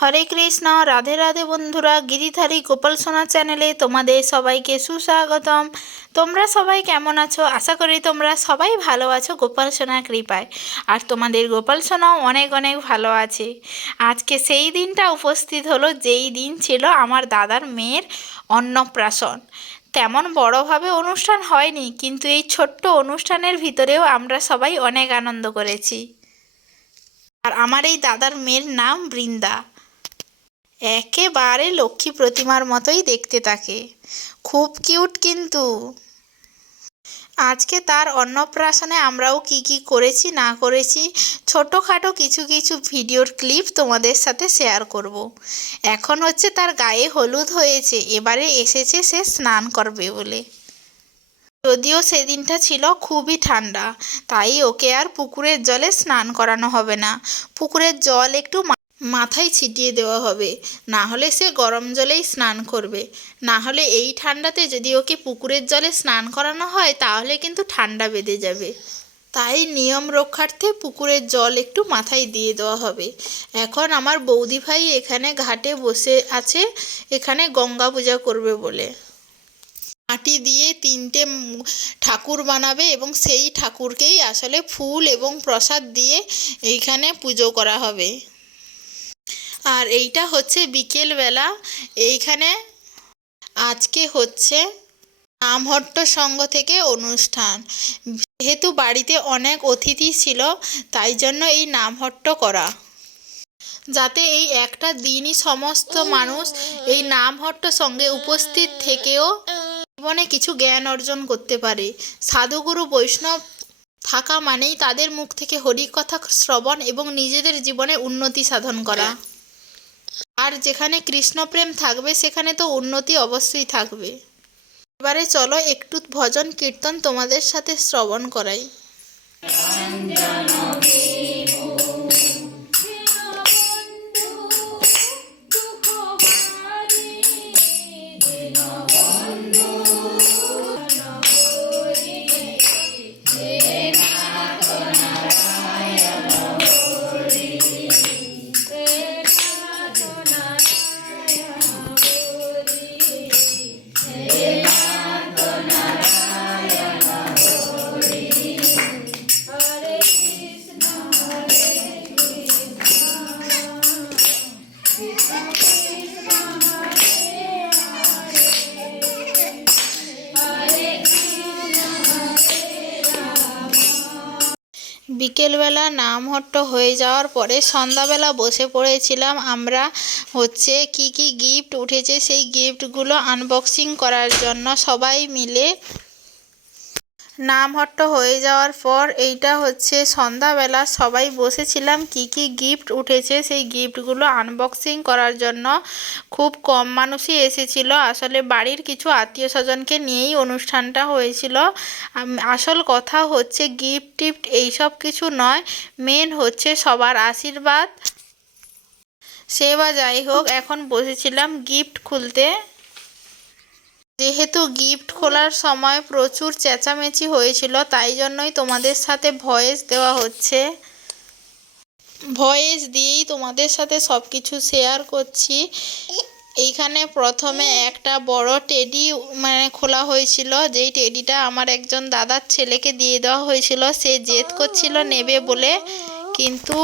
হরে কৃষ্ণ, রাধে রাধে বন্ধুরা, গিরিধারী গোপাল সোনা চ্যানেলে তোমাদের সবাইকে সুস্বাগতম। তোমরা সবাই কেমন আছো? আশা করি তোমরা সবাই ভালো আছো গোপাল সোনার কৃপায়। আর তোমাদের গোপাল সোনাও অনেক অনেক ভালো আছে। আজকে সেই দিনটা উপস্থিত হলো, যেই দিন ছিল আমার দাদার মেয়ের অন্নপ্রাশন। তেমন বড়োভাবে অনুষ্ঠান হয়নি, কিন্তু এই ছোট্ট অনুষ্ঠানের ভিতরেও আমরা সবাই অনেক আনন্দ করেছি। আর আমার এই দাদার মেয়ের নাম বৃন্দা। একেবারে লক্ষ্মী প্রতিমার মতোই দেখতে তাকে। খুব কিউট কিন্তু। আজকে তার অন্নপ্রাশনে আমরাও কি কি করেছি, না করেছি, ছোটোখাটো কিছু কিছু ভিডিওর ক্লিপ তোমাদের সাথে শেয়ার করব। এখন হচ্ছে তার গায়ে হলুদ হয়েছে, এবারে এসেছে সে স্নান করবে বলে। যদিও সেদিনটা ছিল খুবই ঠান্ডা, তাই ওকে আর পুকুরের জলে স্নান করানো হবে না। পুকুরের জল একটু মাথায় ছিটিয়ে দেওয়া হবে। না হলে সে গরম জলেই স্নান করবে। না হলে এই ঠান্ডাতে যদি ওকে পুকুরের জলে স্নান করানো হয়, তাহলে কিন্তু ঠান্ডা বেঁধে যাবে। তাই নিয়ম রক্ষার্থে পুকুরের জল একটু মাথায় দিয়ে দেওয়া হবে। এখন আমার বৌদি ভাই এখানে ঘাটে বসে আছে, এখানে গঙ্গা পূজা করবে বলে। মাটি দিয়ে তিনটে ঠাকুর বানাবে এবং সেই ঠাকুরকেই আসলে ফুল এবং প্রসাদ দিয়ে এইখানে পুজো করা হবে। আর এইটা হচ্ছে বিকেলবেলা। এইখানে আজকে হচ্ছে নামহট্ট সংঘ থেকে অনুষ্ঠান। যেহেতু বাড়িতে অনেক অতিথি ছিল, তাই জন্য এই নামহট্ট করা। যাতে এই একটা দিনই সমস্ত মানুষ এই নামহট্ট সঙ্গে উপস্থিত থেকেও জীবনে কিছু জ্ঞান অর্জন করতে পারে। সাধুগুরু বৈষ্ণব থাকা মানেই তাদের মুখ থেকে হরিকথা, শ্রবণ এবং নিজেদের জীবনে উন্নতি সাধন করা। আর যেখানে কৃষ্ণপ্রেম থাকবে, সেখানে তো উন্নতি অবশ্যই থাকবে। এবারে চলো একটু ভজন কীর্তন তোমাদের সাথে শ্রবণ করাই। বিকেলবেলা নামহট্ট হয়ে যাওয়ার পরে সন্ধ্যাবেলা বসে পড়েছিলাম আমরা হচ্ছে কি কি গিফট উঠেছে সেই গিফটগুলো আনবক্সিং করার জন্য সবাই মিলে নামহট্ট হয়ে যাওয়ার পর এইটা হচ্ছে সন্ধ্যাবেলা সবাই বসেছিলাম কি কি গিফট উঠেছে, সেই গিফটগুলো আনবক্সিং করার জন্য। খুব কম মানুষই এসেছিল। আসলে বাড়ির কিছু আত্মীয় স্বজনকে নিয়েই অনুষ্ঠানটা হয়েছিল। আসল কথা হচ্ছে গিফট টিফট এইসব কিছু নয় মেন হচ্ছে সবার আশীর্বাদ। সে বা যাই হোক, এখন বসেছিলাম গিফট খুলতে। যেহেতু গিফট খোলার সময় প্রচুর চেঁচামেচি হয়েছিল, তাই জন্যই তোমাদের সাথে ভয়েস দেওয়া হচ্ছে। ভয়েস দিয়েই তোমাদের সাথে সব কিছু শেয়ার করছি। এইখানে প্রথমে একটা বড় টেডি মানে খোলা হয়েছিল, যেই টেডিটা আমার একজন দাদার ছেলেকে দিয়ে দেওয়া হয়েছিল। সে জেদ করছিল নেবে বলে, কিন্তু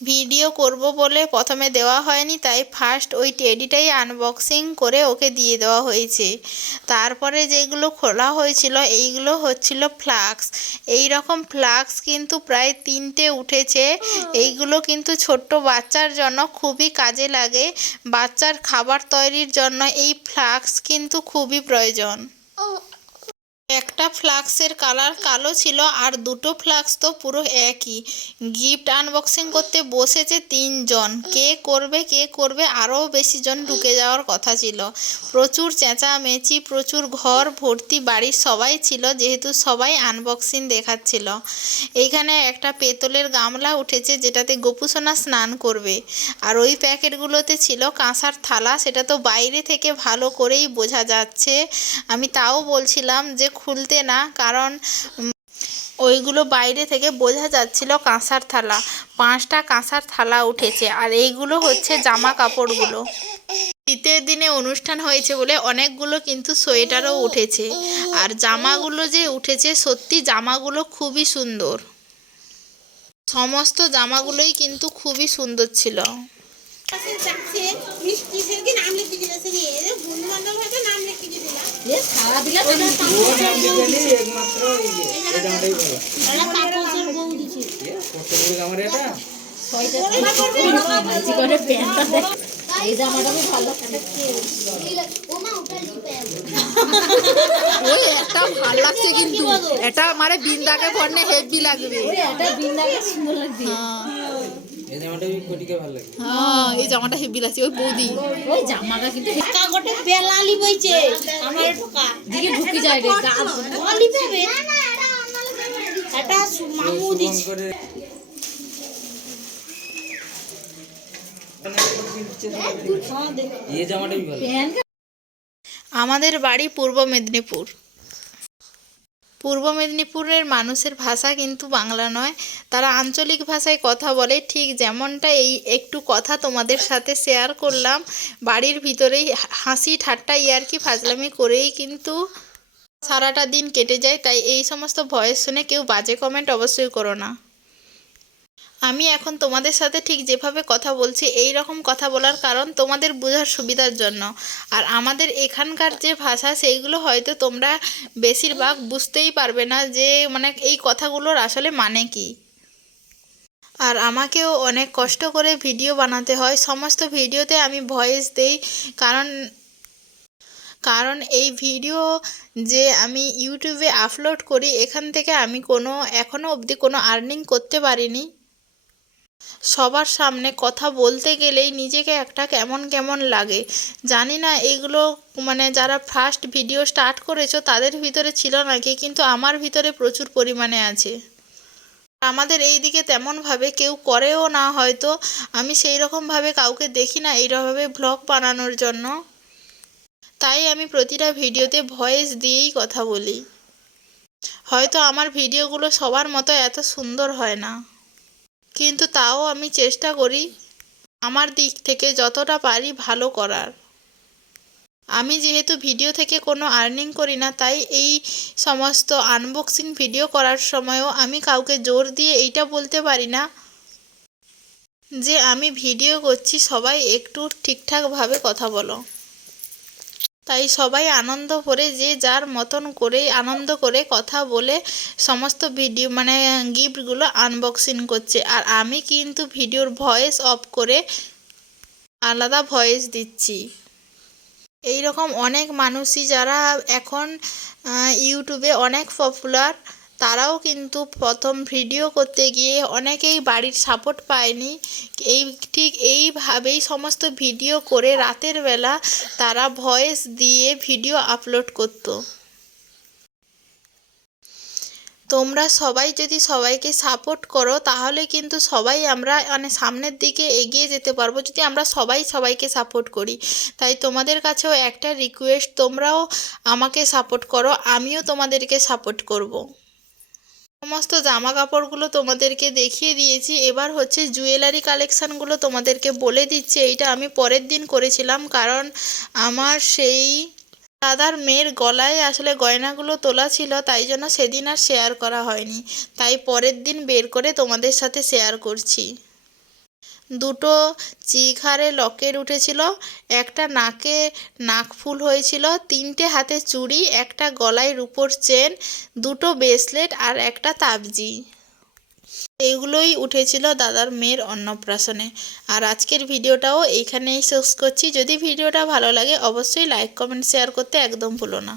ভিডিও করব বলে প্রথমে দেওয়া হয়নি, তাই ফার্স্ট ওই টেডিটাই আনবক্সিং করে ওকে দিয়ে দেওয়া হয়েছে। তারপরে যেগুলো খোলা হয়েছিল, এইগুলো হচ্ছিল ফ্লাক্স এই রকম ফ্লাক্স কিন্তু প্রায় তিনটে উঠেছে। এইগুলো কিন্তু ছোট্ট বাচ্চার জন্য খুবই কাজে লাগে। বাচ্চার খাবার তৈরির জন্য এই ফ্লাক্স কিন্তু খুবই প্রয়োজন। একটা ফ্লাক্সের কালার কালো ছিল আর দুটো ফ্লাক্স তো পুরো একই। গিফট আনবক্সিং করতে বসেছে তিনজন। কে করবে কে করবে, আরও বেশি জন ঢুকে যাওয়ার কথা ছিল। প্রচুর চেঁচামেচি, প্রচুর ঘর, ভর্তি বাড়ির সবাই ছিল, যেহেতু সবাই আনবক্সিং দেখাচ্ছিল। এইখানে একটা পেতলের গামলা উঠেছে যেটাতে গোপুসোনা স্নান করবে। আর ওই প্যাকেটগুলোতে ছিল কাঁসার থালা, সেটা তো বাইরে থেকে ভালো করেই বোঝা যাচ্ছে। আমি তাও বলছিলাম যে খুলতে না, কারণ ওইগুলো বাইরে থেকে বোঝা যাচ্ছিল কাঁসার থালা। পাঁচটা কাঁসার থালা উঠেছে, আর এইগুলো হচ্ছে জামা কাপড়গুলো। শীতের দিনে অনুষ্ঠান হয়েছে বলে অনেকগুলো কিন্তু সোয়েটারও উঠেছে। আর জামাগুলো যে উঠেছে, সত্যি জামাগুলো খুবই সুন্দর। সমস্ত জামাগুলোই কিন্তু খুবই সুন্দর ছিল। চাচ্ছে মিষ্টি সেদিন নাম লিখে দিয়েছে রে বন্ধু বান্ধব হয়তো নাম লিখে দিলাম এ সারা দিলা ও নাম লিখালি একমাত্র এই যে এই জামাটাই ভালো আমার এটা? এই জামাটা ওই একটা লাগছে কিন্তু। এটা মানে বিন্দাকে পড়লে হেভি লাগবে। এটা বিন্দাকে সুন্দর লাগছে। এই জামাটা ওই কোটিকে ভালো লাগে। হ্যাঁ এই জামাটা হেভি লাগছে ওই বৌদি। ওই জামাটা কিন্তু কাগটে বেলালি বইছে। আমার ঠোকা দিকে ঢুকি যায় রে গা বলি পাবে এটা মামু দিছে। করে হ্যাঁ আমাদের বাড়ি পূর্ব মেদিনীপুর। পূর্ব মেদিনীপুরের মানুষের ভাষা কিন্তু বাংলা নয়। তারা আঞ্চলিক ভাষায় কথা বলে। ঠিক যেমনটা এই একটু কথা তোমাদের সাথে শেয়ার করলাম, বাড়ির ভিতরেই হাসি ঠাট্টা ইয়ার্কি ফাজলামি করেই কিন্তু সারাটা দিন কেটে যায়। তাই এই সমস্ত ভয়েস শুনে কেউ বাজে কমেন্ট অবশ্যই করো না। আমি এখন তোমাদের সাথে ঠিক যেভাবে কথা বলছি, এই রকম কথা বলার কারণ তোমাদের বোঝার সুবিধার জন্য। আর আমাদের এখানকার যে ভাষা, সেইগুলো হয়তো তোমরা বেশিরভাগ বুঝতেই পারবে না যে মানে এই কথাগুলোর আসলে মানে কি। আর আমাকেও অনেক কষ্ট করে ভিডিও বানাতে হয়। সমস্ত ভিডিওতে আমি ভয়েস দেই, কারণ কারণ এই ভিডিও যে আমি ইউটিউবে আপলোড করি, এখান থেকে আমি কোনো এখনও অবধি কোনো আর্নিং করতে পারিনি। সবার সামনে কথা বলতে গেলেই নিজেকে একটা কেমন কেমন লাগে। জানি না এইগুলো মানে যারা ফার্স্ট ভিডিও স্টার্ট করেছ তাদের ভিতরে ছিল নাকি, কিন্তু আমার ভিতরে প্রচুর পরিমাণে আছে। আমাদের এই দিকে তেমনভাবে কেউ করেও না হয়তো। আমি সেই রকমভাবে কাউকে দেখি না এইরকমভাবে ভ্লগ বানানোর জন্য। তাই আমি প্রতিটা ভিডিওতে ভয়েস দিয়েই কথা বলি। হয়তো আমার ভিডিওগুলো সবার মতো এত সুন্দর হয় না। কিন্তু তাও আমি চেষ্টা করি আমার দিক থেকে যতটা পারি ভালো করার। আমি যেহেতু ভিডিও থেকে কোনো আর্নিং করি না, তাই এই সমস্ত আনবক্সিং ভিডিও করার সময়ও আমি কাউকে জোর দিয়ে এইটা বলতে পারি না যে আমি ভিডিও করছি, সবাই একটু ঠিকঠাকভাবে কথা বলো। তাই সবাই আনন্দ করে যে যার মতন করে আনন্দ করে কথা বলে সমস্ত ভিডিও মানে গিফটগুলো আনবক্সিং করছে। আর আমি কিন্তু ভিডিওর ভয়েস অফ করে আলাদা ভয়েস দিচ্ছি। এই রকম অনেক মানুষই যারা এখন ইউটিউবে অনেক পপুলার তারাও কিন্তু প্রথম ভিডিও করতে গিয়ে অনেকেই বাড়ির সাপোর্ট পায়নি। এই ঠিক এইভাবেই সমস্ত ভিডিও করে রাতের বেলা তারা ভয়েস দিয়ে ভিডিও আপলোড করতো। তোমরা সবাই যদি সবাইকে সাপোর্ট করো, তাহলে কিন্তু সবাই আমরা মানে সামনের দিকে এগিয়ে যেতে পারব যদি আমরা সবাই সবাইকে সাপোর্ট করি। তাই তোমাদের কাছেও একটা রিকোয়েস্ট তোমরাও আমাকে সাপোর্ট করো, আমিও তোমাদেরকে সাপোর্ট করব। সমস্ত জামা কাপড়গুলো তোমাদেরকে দেখিয়ে দিয়েছি। এবার হচ্ছে জুয়েলারি কালেকশানগুলো তোমাদেরকে বলে দিচ্ছি। এইটা আমি পরের দিন করেছিলাম কারণ আমার সেই দাদার মেয়ের গলায় আসলে গয়নাগুলো তোলা ছিল, তাই জন্য সেদিন আর শেয়ার করা হয়নি। তাই পরের দিন বের করে তোমাদের সাথে শেয়ার করছি। দুটো চিঘারে লকেট উঠেছিল, একটা নাকে নাকফুল হয়েছিল, তিনটে হাতে চুড়ি, একটা গলায় রূপোর চেন, দুটো ব্রেসলেট আর একটা তাবজি। এগুলোই উঠেছিল দাদার মেয়ের অন্নপ্রাশনে। আর আজকের ভিডিওটাও এইখানেই শেষ করছি। যদি ভিডিওটা ভালো লাগে, অবশ্যই লাইক কমেন্ট শেয়ার করতে একদম ভুলো না।